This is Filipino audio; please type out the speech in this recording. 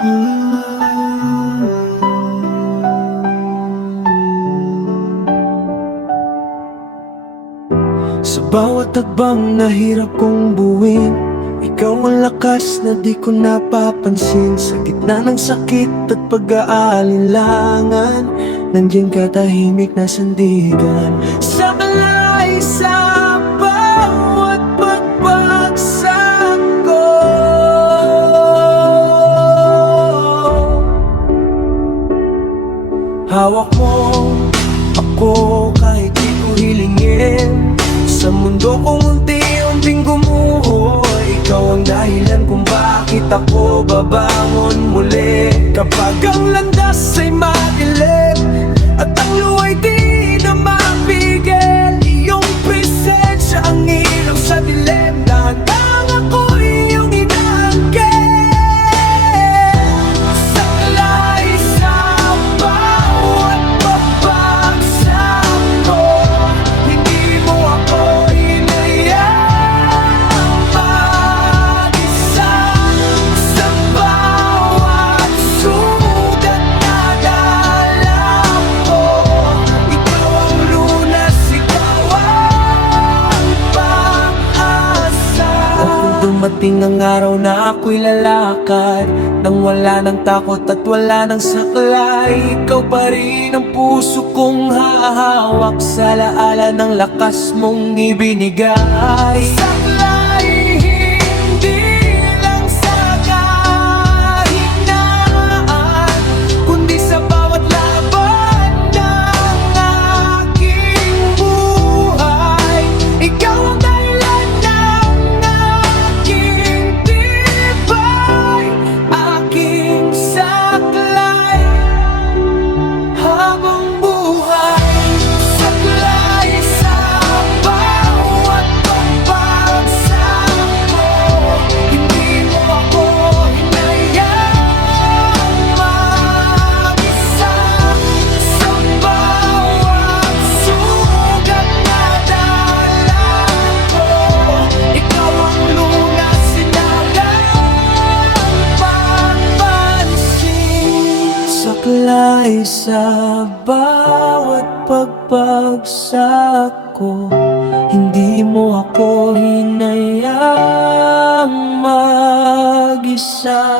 Sa bawat tagbang na hirap kong buwin, ikaw ang lakas na di ko napapansin. Sa gitna ng sakit at pag-aalinlangan, nandiyan ka tahimik na sandigan. Sablay sa bawat pagbagsak ko, hawak mo ako kahit di ko hilingin. Sa mundo kong unti-unting gumuho, ikaw ang dahilan kung bakit ako babangon muli. Kapag ang landas ay madilim at ang luwa'y di na mapigil, iyong presensya ang ilaw sa dilim. Dahan-dahang ako'y iyong inaanggit. Saklay sa bawat pagbagsak ko, hindi mo ako hinayang mag-isa. Sa bawat sugat na dala ko, ikaw ang lunas, ikaw ang pag-asa. O kung dumating ang araw na ako'y lalakad nang wala ng takot at wala ng saklay, ikaw pa rin ang puso kong hahawak sa alaala ng lakas mong ibinigay. Saklay, hindi lang sa kahinaan, kundi sa bawat laban ng aking buhay. Ikaw ang dahilan ng aking tibay, aking saklay habang buhay. Saklay sa bawat pagbagsak ko, hindi mo ako hinayang mag-isa. Sa bawat sugat na dala ko, ikaw ang lunas, sinagang papansin. Saklay sa bawat pagbagsak ko, hindi mo ako hinayang mag-isa.